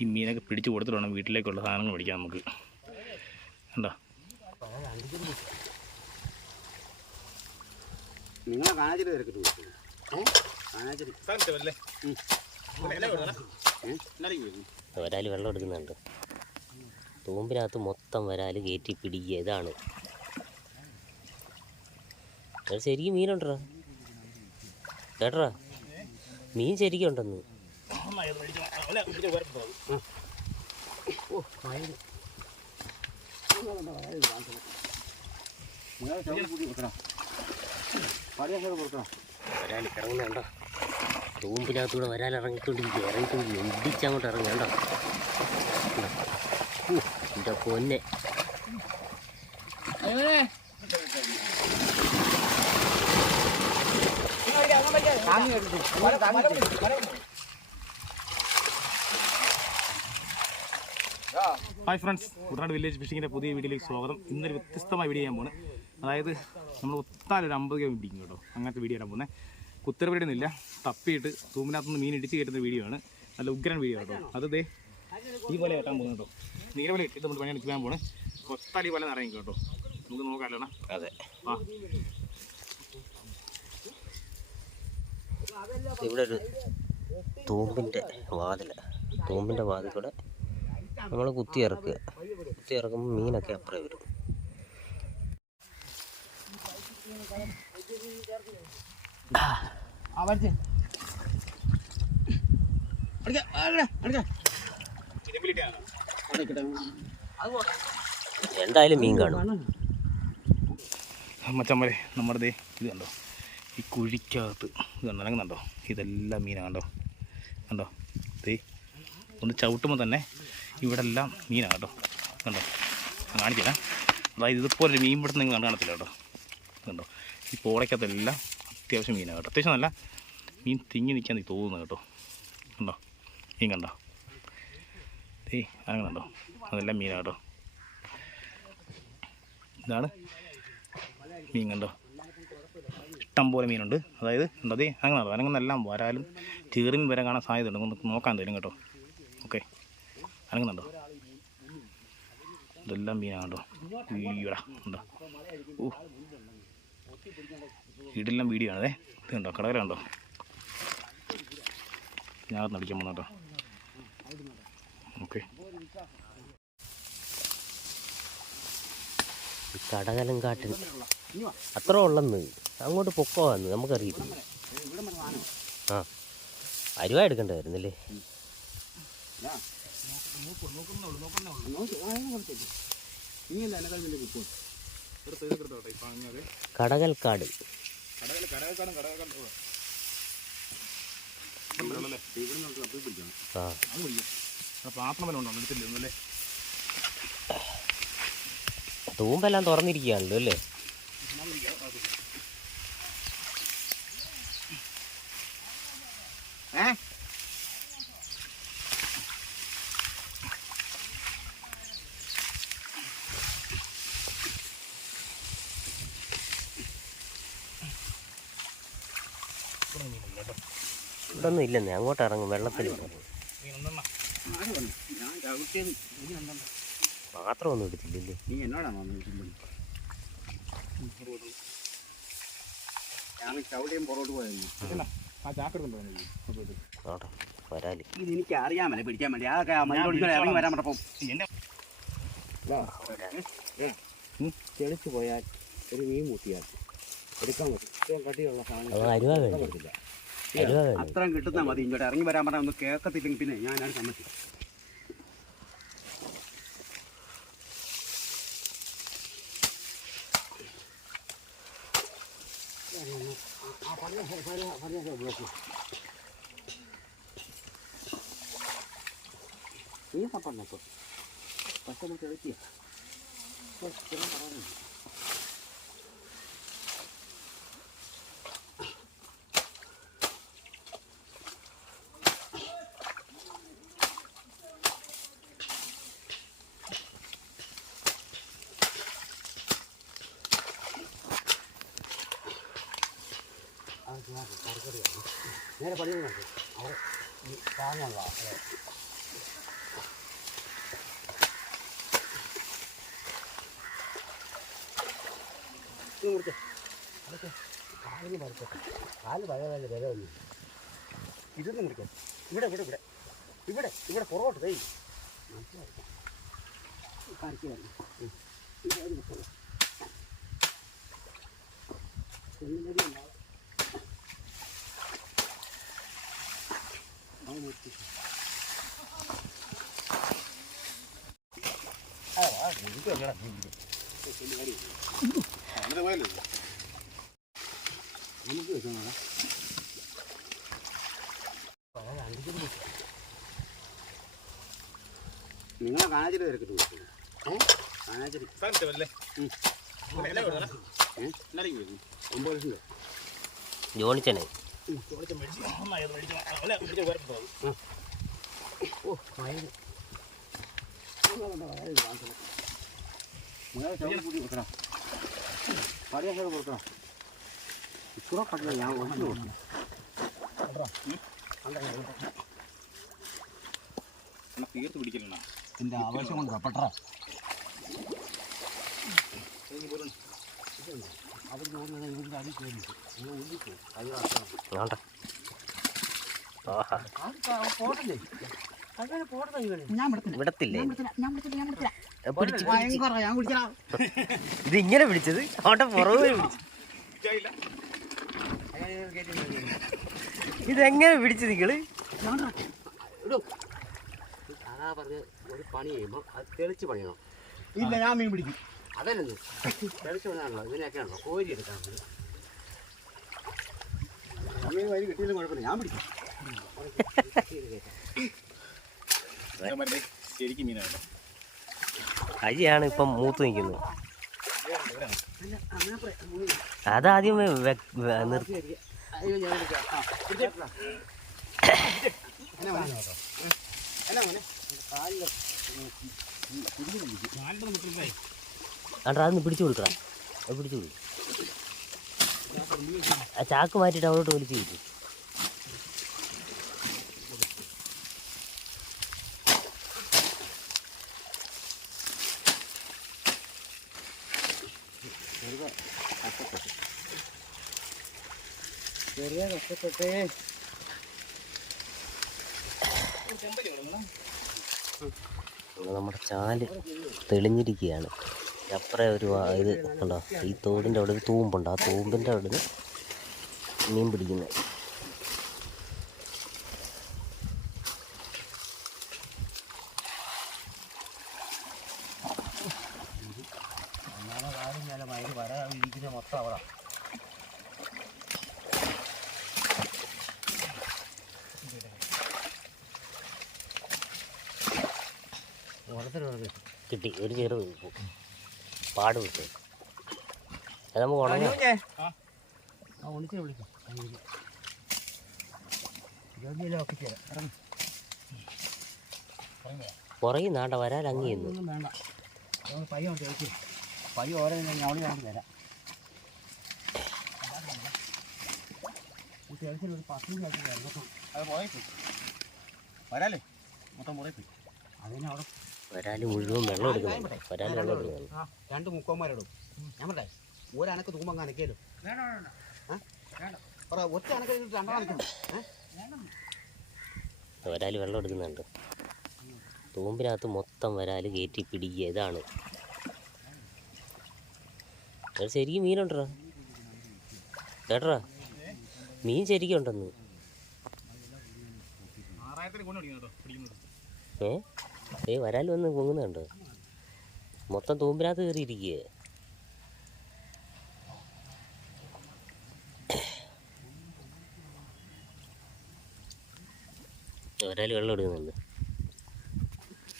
ഈ മീനൊക്കെ പിടിച്ച് കൊടുത്തിട്ട് വേണം വീട്ടിലേക്കുള്ള സാധനങ്ങൾ മേടിക്കാം നമുക്ക്. കണ്ടോ? നിങ്ങളെ തിരക്കിട്ട് വരാൽ വെള്ളം എടുക്കുന്നുണ്ട്. തൂമ്പിനകത്ത് മൊത്തം വരാൽ കയറ്റി പിടിക്കുക. ഇതാണ്. ശരിക്കും മീനുണ്ടോ കേട്ടറാ മീൻ ശരിക്കും ഉണ്ടെന്ന്. ഇറങ്ങുന്നുണ്ടോ തൂമ്പിനകത്തൂടെ വരാൽ ഇറങ്ങിക്കൊണ്ടിരിക്കുക ഇടിച്ചങ്ങോട്ട് ഇറങ്ങി കണ്ടോ എന്റെ പൊന്നെ ഹായ് ഫ്രണ്ട്സ് കുട്ടനാട് വില്ലേജ് ഫിഷിങ്ങിന്റെ പുതിയ വീഡിയോയിലേക്ക് സ്വാഗതം. ഇന്നൊരു വ്യത്യസ്തമായ വീഡിയോ ചെയ്യാൻ പോകുന്നത് അതായത് നമ്മൾ ഒത്താലൊരു അമ്പത് കിലോ പിടിക്കും കേട്ടോ. അങ്ങനത്തെ വീഡിയോ ഇടാൻ പോകുന്നത് കുത്തരപടി ഇല്ല തപ്പിയിട്ട് തൂമിനകത്തുനിന്ന് മീൻ ഇടിച്ച് കയറ്റുന്ന വീഡിയോ ആണ്. നല്ല ഉഗ്രൻ വീഡിയോ കേട്ടോ. അത് ദേ ഈ പോലെ കെട്ടാൻ പോകുന്നത് കേട്ടോ. നീലവല ഇട്ടിട്ട് നമ്മൾ പണി എടുക്കാൻ പോണ്. ഒത്താലി പോലെ നിറയും കേട്ടോ. നമുക്ക് നോക്കാമല്ലോ അതെ. ആ ഇവിടെ ഒരു തൂമ്പിന്റെ വാതിൽ തൂമ്പിന്റെ വാതിൽ കൂടെ നമ്മൾ കുത്തി ഇറക്കുക. കുത്തി ഇറക്കുമ്പോൾ മീനൊക്കെ അപ്പുറം വരും. എന്തായാലും മീൻ കാണും. മച്ചമ്മരെ നമ്മുടെ ദേ ഇത് കണ്ടോ? ഈ കുഴിക്കകത്ത് ഇത് കണ്ടോ? കണ്ടോ? ഇതെല്ലാം മീനാണ് കണ്ടോ? കണ്ടോ? ദേ ഒന്ന് ചവിട്ടുമ്പോൾ തന്നെ ഇവിടെ എല്ലാം മീനാണ് കേട്ടോ. കണ്ടോ? കാണിച്ചില്ല. അതായത് ഇതുപോലെ ഒരു മീൻ പിടുത്തം നിങ്ങൾ കാണത്തില്ല കേട്ടോ. കണ്ടോ? ഈ പോളയ്ക്കകത്തെല്ലാം അത്യാവശ്യം മീനാണ് കേട്ടോ. അത്യാവശ്യം നല്ല മീൻ തിങ്ങി നിൽക്കാൻ തോന്നുന്നു കേട്ടോ. കണ്ടോ? മീൻ കണ്ടോ? ഏയ് അങ്ങനെ കണ്ടോ? അതെല്ലാം മീനാണ് കേട്ടോ. ഇതാണ് മീൻ കണ്ടോ? ഇഷ്ടം പോലെ മീനുണ്ട്. അതായത് എന്താ അങ്ങനെ അങ്ങനെ എല്ലാം വരാലും തീറിൻ വരെ കാണാൻ സാധ്യതയുണ്ട്. നോക്കാൻ തരും കേട്ടോ. ഓക്കെ. അനങ്ങുന്നുണ്ടോ? ഇതെല്ലാം മീനാണോ? ഈടാ ഉണ്ടോ? ഓ ഇടെല്ലാം വീഡിയോ ആണേ ഇത് കണ്ടോ? കടകലുണ്ടോ ഞാൻ നടിക്കാൻ പോകുന്ന കേട്ടോ ഓക്കെ കടകലം കാട്ടിൽ അത്ര ഉള്ളെന്ന്. അങ്ങോട്ട് പൊക്കോ വന്ന് നമുക്കറിയില്ല. ആ. അരുവ എടുക്കേണ്ടി വരുന്നില്ലേ? കടകൽക്കാട്. തൂമ്പെല്ലാം തുറന്നിരിക്കുകയാണല്ലോ അല്ലേ? ഇല്ലെന്നേ. അങ്ങോട്ട് ഇറങ്ങും. വെള്ളത്തിൽ ആര് പറഞ്ഞു ഞാൻ ചവിട്ടിയത് നീ കണ്ടോ മാത്രമൊന്നും എടുത്തില്ലല്ലേ നീ എന്നോടാണോ വരാൽ. ഇത് എനിക്ക് അറിയാമല്ലേ പിടിക്കാൻ വേണ്ടി അതൊക്കെ ഇറങ്ങി വരാൻ എന്റെ ചെളിച്ച് പോയാൽ ഒരു മീൻ മുട്ടിയാൽ എടുക്കാൻ പറ്റും. കട്ടിയുള്ള അത് അരുവ വേണ്ട പറ്റില്ല അരുവ വേണ്ട അത്രയും കിട്ടുന്നാൽ മതി ഇങ്ങോട്ട് ഇറങ്ങി വരാൻ പറഞ്ഞാൽ ഒന്ന് കേൾക്കത്തില്ലെങ്കിൽ പിന്നെ ഞാനാണ് സമ്മതിച്ചു നീ തപ്പണ്ണപ്പോ പക്ഷെ നമുക്ക് നേരെ ഈ ഇതൊന്നും മുറിക്കാം ഇവിടെ ഇവിടെ ഇവിടെ. ഇവിടെ ഇവിടെ പുറകോട്ട് തൈ മനസ്സിലായിരിക്കാം നിങ്ങളെ കാണാച്ചിട്ട് തിരക്കിട്ട് ഒമ്പത് ലക്ഷം രൂപ ജോണിച്ചനെ. ഓ വയൽ ചവിട്ടി കൂട്ടി കൊടുക്കണം ഇത്ര പട്ടില്ല ഞാൻ ഒഴിച്ചു കൊടുക്കണം തീർത്ത് പിടിക്കലാണ് എന്റെ ആവേശം കൊണ്ട് പട്ടറ ഞാൻ വിടത്തില്ല വിടത്തില്ലേ ഞാൻ വിടത്തില്ല ഞാൻ വിടത്തില്ല ഇത് ഇങ്ങനെ പിടിച്ചത്? അവിടെ പുറകെ പിടിച്ചു. ഇതെങ്ങനെ പിടിച്ചു നിങ്ങൾ? അതാ പറഞ്ഞ് ഒരു പണി ചെയ്യുമ്പോൾ അത് തെളിച്ച് പണിയണം. ഇല്ല ഞാൻ മീൻ പിടിക്കും. അതല്ലെന്ന്. തെളിച്ച് പണിയാണല്ലോ. ഇതിനൊക്കെയാണല്ലോ കോരി എടുക്കാൻ അമ്മയും വരി കിട്ടിയാലും കുഴപ്പമില്ല. ഞാൻ പിടിക്കും. ശരിക്കും മീനാണ്. അജിയാണ് ഇപ്പം മൂത്ത് നിൽക്കുന്നത്. അതാദ്യം നിർത്തി. ആണ്ടാ അതൊന്ന് പിടിച്ചു കൊടുക്കണം. പിടിച്ചു കൊടുക്കും. ചാക്ക് മാറ്റിയിട്ട് അവിടോട്ട് വലിച്ചു കിട്ടും ചെറിയ കഷ്ടപ്പെട്ടേ നമ്മുടെ ചാൽ തെളിഞ്ഞിരിക്കുകയാണ്. അപ്പുറം ഒരു ഇത് ഉണ്ടോ? ഈ തോടിന്റെ അവിടെ ഒരു തൂമ്പുണ്ട്. ആ തൂമ്പിന്റെ അവിടെ നിന്ന് മീൻ പിടിക്കുന്നത്. മൊത്തം അവിടെ. കിട്ടി ഒരു ചെറു പാട് വിട്ടു അത് നമുക്ക് ഉണങ്ങി. ആ. ഒണിച്ച് വിളിക്കാം. പുറകിൽ നാണ്ട വരാൻ അങ്ങി വേണ്ട. പയ്യ ചോദിച്ചു പയ്യ ഓരോ ഞവളി ഞാൻ തരാം. ഈ ഒരു പത്ത് മിനിറ്റ് ഇറങ്ങട്ടോ അത് പുറകെ പോയി. വരാലേ. മൊത്തം പുറകെ പോയി. അതിന് വരാൽ മുഴുവൻ വെള്ളം എടുക്കുന്നുണ്ട്. വരാൽ വെള്ളം എടുക്കുന്നുണ്ട്. ആ രണ്ട് മുക്കോന്മാരിടും ഞാൻ പറയേ. ഒരനക്ക് തൂമ്പം കണക്കേലും പറ ഒറ്റ അനക്ക് രണ്ടാം അനക്കണം വരാൽ വെള്ളം എടുക്കുന്നുണ്ട്. തൂമ്പിനകത്ത് മൊത്തം വരാൽ കയറ്റി പിടിക്കുക ഇതാണ് ശരിക്കും മീനുണ്ടോ? കേട്ടറാ മീൻ ശരിക്കും ഉണ്ടെന്ന് ഏ? ഏ വരാൽ വന്ന് പൊങ്ങുന്നുണ്ട്. മൊത്തം തൂമ്പിനകത്ത് കയറിയിരിക്കുക വരാൽ വെള്ളം എടുക്കുന്നുണ്ട്.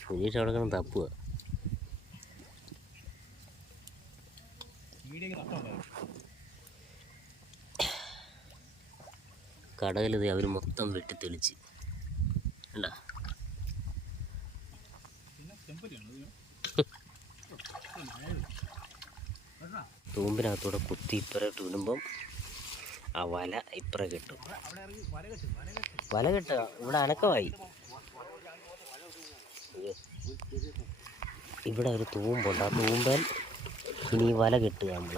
സുനീഷ് അവിടെ തപ്പുക കടകളിത് അവർ മൊത്തം വെട്ടി തെളിച്ച് കണ്ടാ പിന്നെ ചെമ്പരിയാണ് തൂമ്പിനകത്തൂടെ കുത്തി ഇപ്പറോട്ട് വിടുമ്പം ആ വല ഇപ്പറ കിട്ടും. വല കിട്ടുക. ഇവിടെ അനക്കമായി. ഇവിടെ ഒരു തൂമ്പുണ്ട്. ആ തൂമ്പൽ ഇനി വല കിട്ടുക നമ്മൾ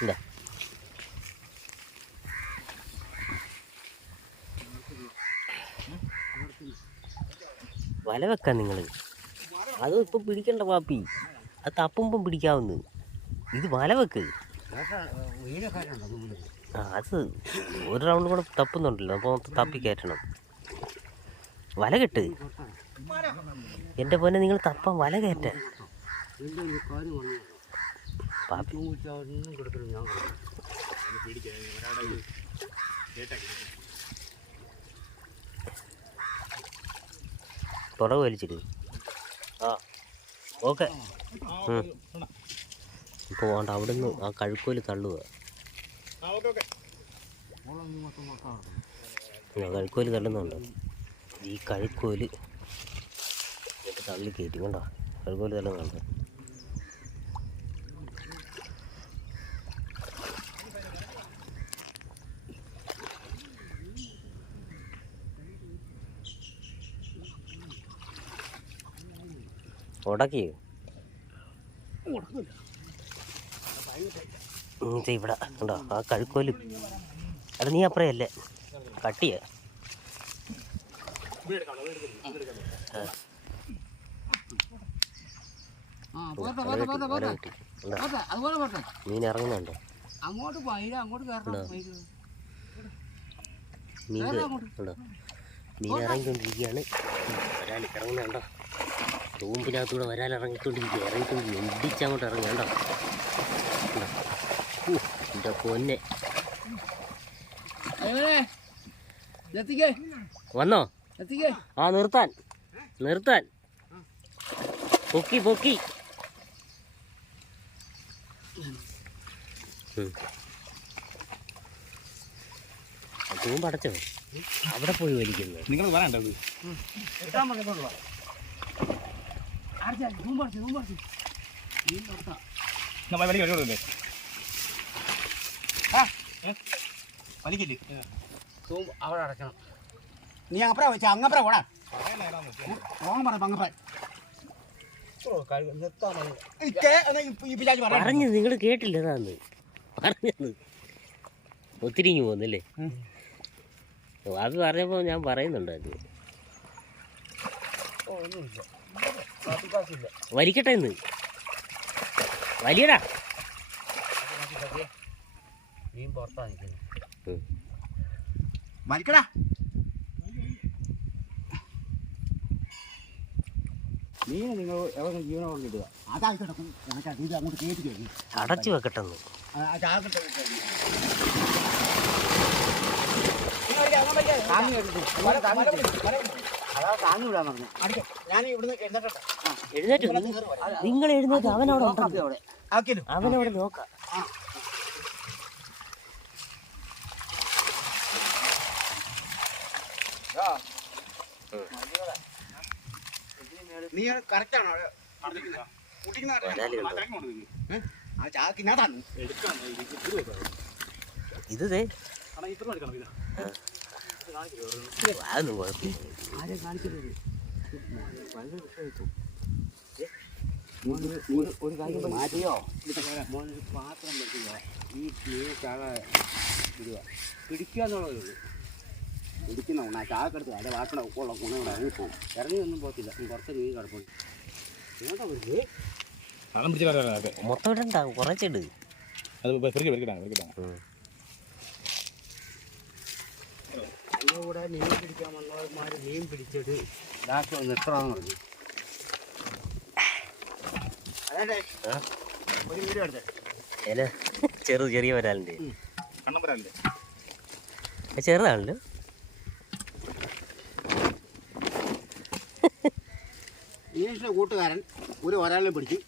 എന്താ വല വെക്കാം നിങ്ങൾ അതും ഇപ്പം പിടിക്കണ്ട പാപ്പി. അത് തപ്പുമ്പം പിടിക്കാവുന്നത്. ഇത് വല വെക്ക് അത് ഒരു റൗണ്ട് കൂടെ തപ്പുന്നുണ്ടല്ലോ അപ്പോൾ തപ്പി കയറ്റണം. വല കെട്ട്. എന്റെ പോലെ നിങ്ങൾ തപ്പാൻ വല കയറ്റ. പാപ്പി. വലിച്ചിട്ട് ആ ഓക്കെ. ഇപ്പോൾ വേണ്ട അവിടെ നിന്ന് ആ കഴുക്കോൽ തള്ളുക കഴുക്കോൽ തള്ളുന്നുണ്ട്. ഈ കഴുക്കോൽ തള്ളി കയറ്റി കണ്ടോ? കഴുക്കോൽ തള്ളുന്നുണ്ട്. ഉടക്കിയോ? ഉടക്കില്ല. ഇവിടെ കണ്ടോ ആ കഴുക്കോൽ. അത് നീ അപ്പറയല്ലേ കട്ടിയ മീൻ ഇറങ്ങുന്നുണ്ടോ? അങ്ങോട്ട്. മീൻ. ഉണ്ടോ ഇറങ്ങിക്കൊണ്ടിരിക്കുകയാണ്. വരാൻ ഇറങ്ങുന്നുണ്ടോ? തൂമ്പിനകത്തൂടെ വരാൻ ഇറങ്ങിക്കൊണ്ടിരിക്കുക ഇറങ്ങിക്കൊണ്ടിരിക്കുക ഇടിച്ചങ്ങോട്ട് ഇറങ്ങി കണ്ടോ കണ്ടോ? ഊ, എന്റെ പൊന്നെ വന്നോ? ആ നിർത്താൻ. നിർത്താൻ. പൊക്കി പൊക്കി. ഉം. ആ തൂമ്പടച്ചോ അവിടെ പോയി വലിക്കുന്നത്. നിങ്ങൾ പറയണ്ടത് തൂമ്പടിച്ച് തൂമ്പടിച്ച് നീ നിർത്താം നമ്മൾ വലിയ കഴിവുള്ളൂ ആ? വലിക്കില്ലേ? അവിടെ അടക്കണം നീ അപ്പുറം വെച്ചാ അങ്ങപ്പുറം ഓടാ ഓണം പറ അങ്ങപ്പുറം. പറഞ്ഞു നിങ്ങൾ കേട്ടില്ല അതാന്ന് പറഞ്ഞത് ഒത്തിരി ഇങ്ങ് പോന്നല്ലേ? അത് പറഞ്ഞപ്പോൾ ഞാൻ പറയുന്നുണ്ടായിരുന്നു വലിക്കട്ടെ ഇന്ന്. വലിയടാ മീൻ പുറത്താ നിൽക്കുന്നത്. വലിക്കടാ. മീൻ നിങ്ങൾ എവിടെ ജീവനെ കൊണ്ടിടുക അതായിക്കോട്ടെ കണക്കാക്കി ഇത് അങ്ങോട്ട് കയറ്റി കഴിഞ്ഞു അടച്ചു വെക്കട്ടെ ഒന്ന് ഞാൻ ഇവിടുന്ന് എഴുന്നേറ്റോ എഴുന്നേറ്റ് നിങ്ങൾ എഴുന്നേറ്റ് അവനവിടെ ഉണ്ടോ? അവിടെ. അവനവിടെ നോക്കാം. നീ കറക്റ്റ് ആണോ? ഇത് ദേ. അതൊന്നും കുഴപ്പമില്ല ഒരു കാര്യം മാറ്റിയോ? മോനൊരു പാത്രം വെക്കുക ഈ മീൻ ചാക ഇടുക. പിടിക്കുക എന്നുള്ളതേ ഉള്ളൂ. പിടിക്കുന്ന ഉണ്ണ ചാക്കെടുത്ത് അതിന്റെ വാസന ഉള്ള ഗുണങ്ങൾ ഇറങ്ങിപ്പോവും ഇറങ്ങിയൊന്നും പോകത്തില്ല. കുറച്ച് മീൻ കിടപ്പുണ്ട്. പിടിച്ച് കളയാതെ മൊത്തം ഇടണ്ട കുറച്ചിട് അത് പെരുക്കി കൂടെ മീൻ പിടിക്കാൻ വന്നവന്മാർ മീൻ പിടിച്ചിട്ട് ലാസ്റ്റ് ഒന്ന് നിർത്തണമെന്ന് പറഞ്ഞു അതെ ആ? ഒരു വീഡിയോ എടുത്തേ ഏല ചെറു ചെറിയ വരാലുണ്ട് കണ്ണം വരാല്ലേ അത് ചെറുതാണല്ലോ ഇംഗ്ലീഷിലെ കൂട്ടുകാരൻ ഒരു ഒരാളിനെ പിടിച്ചു.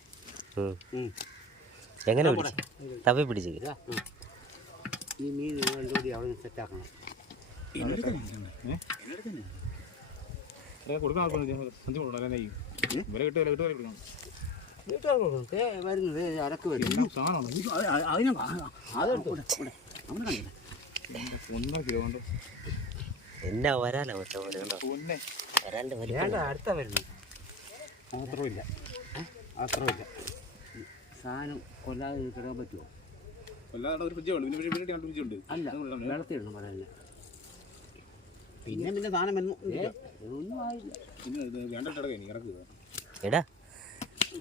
എങ്ങനെ പിടിച്ചു? തപ്പി പിടിച്ചു. ഈ മീൻ രണ്ടുകൂടി അവിടെ നിന്ന് സെറ്റാക്കണം കൊടുക്കാൻ ആൾക്കാർ സഞ്ചി കൊടുക്കണം അല്ലേ? ഇവരെ കിട്ടുക കിട്ടുക കൊടുക്കണം വരുന്നത് അരക്ക് വരും. അതിനെ ഒന്നര കിലോ കണ്ടോ എന്നാ വരാല വേണ്ട അടുത്ത വരുന്നു. മാത്രമില്ല സാധനം കൊല്ലാതെ കിടാൻ പറ്റുമോ? ഒരു അല്ല വെള്ളത്തിടണം പിന്നെ പിന്നെ സാധനം വരുന്നു. ഒന്നും ആയില്ല. പിന്നെ വേണ്ട ഇറക്കുക. എടാ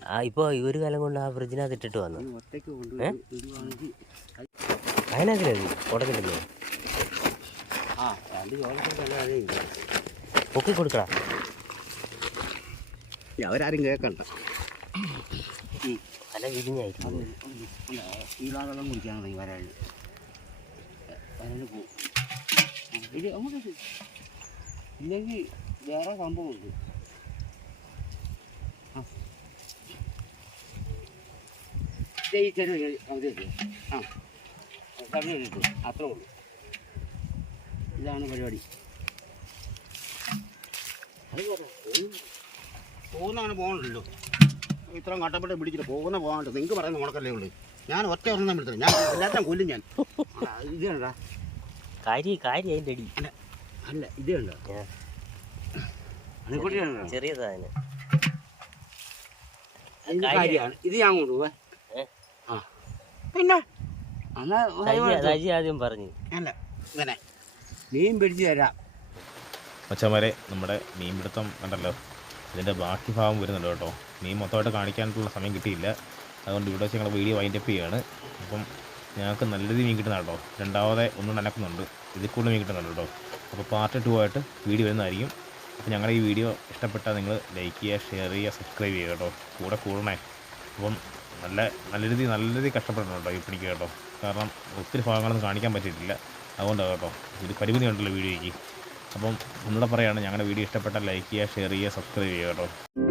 ആ ഇപ്പോൾ ഈ ഒരു കാലം കൊണ്ട് ആ ഫ്രിഡ്ജിനകത്ത് ഇട്ടിട്ട് വന്നു അത് ഒറ്റയ്ക്ക് കൊണ്ടുപോയി ഇടുവാണെങ്കിൽ അതിനകത്തിലേ ഉടക്കിട്ടില്ലേ ആ രണ്ട് ചോളത്തിൽ അതേ ഇല്ല പൊക്കി കൊടുക്കടാ. അവരാരും കേൾക്കണ്ട അല്ല വിരിഞ്ഞായിരിക്കും. പോകും ഇത് ഇല്ലെങ്കിൽ വേറെ സംഭവമുണ്ട് ദേ ഈ ഇത് ഇല്ലേ? ആ കമ്മി ഇട്ടു അത്രേ ഉള്ളൂ ഇതാണ് പരിപാടി. പോകുന്നങ്ങനെ പോകണ്ടല്ലോ ഇത്രയും കട്ടപ്പെട്ട് പിടിച്ചിട്ട് പോകുന്ന പോകാണ്ട് നിങ്ങൾക്ക് പറയുന്ന ഉണക്കല്ലേ ഉള്ളൂ ഞാൻ ഒറ്റ ഒന്നും വിളിച്ചില്ല ഞാൻ എല്ലാത്തിനും കൊല്ലും ഞാൻ ഇത് കണ്ടാ കാരി കാരി അതിന്റെ അടി അല്ല ഇത് കണ്ടോ ചെറിയ സാധനം ഇത് ഞാൻ കൊണ്ടുപോവാ പിന്നെ സജി ആദ്യം പറഞ്ഞു. അല്ല ഇങ്ങനെ. മീൻ പിടിച്ച് തരാം. മച്ചന്മാരെ നമ്മുടെ മീൻ പിടുത്തം കണ്ടല്ലോ? ഇതിന്റെ ബാക്കി ഭാഗം വരുന്നുണ്ട് കേട്ടോ. മീൻ മൊത്തമായിട്ട് കാണിക്കാനുള്ള സമയം കിട്ടിയില്ല. അതുകൊണ്ട് ഇവിടെ വെച്ച് ഞങ്ങൾ വീഡിയോ വൈൻഡപ്പ് ചെയ്യാണ്. അപ്പം ഞങ്ങൾക്ക് നല്ല രീതിയിൽ മീൻ കിട്ടുന്ന കേട്ടോ. രണ്ടാമതെ ഒന്നും നനക്കുന്നുണ്ട്. ഇതിൽ കൂടുതൽ മീൻ കിട്ടുന്നുണ്ട് കേട്ടോ. അപ്പോൾ പാർട്ട് ടു ആയിട്ട് വീഡിയോ വരുന്നതായിരിക്കും. അപ്പോൾ ഞങ്ങളുടെ ഈ വീഡിയോ ഇഷ്ടപ്പെട്ടാൽ നിങ്ങൾ ലൈക്ക് ചെയ്യുക ഷെയർ ചെയ്യുക സബ്സ്ക്രൈബ് ചെയ്യുക കേട്ടോ. കൂടെ കൂടണേ. അപ്പം നല്ല നല്ല രീതിയിൽ നല്ല രീതിയിൽ കഷ്ടപ്പെടണം ഈ പണിക്ക് കേട്ടോ. കാരണം ഒത്തിരി ഭാഗങ്ങളൊന്നും കാണിക്കാൻ പറ്റിയിട്ടില്ല. അതുകൊണ്ടാണ് കേട്ടോ. ഒരു പരിമിതി ഉണ്ടല്ലോ വീഡിയോയ്ക്ക്. അപ്പം ഒന്നുകൂടെ പറയുകയാണ് ഞങ്ങളുടെ വീഡിയോ ഇഷ്ടപ്പെട്ടാൽ ലൈക്ക് ചെയ്യുക ഷെയർ ചെയ്യുക സബ്സ്ക്രൈബ് ചെയ്യുക കേട്ടോ.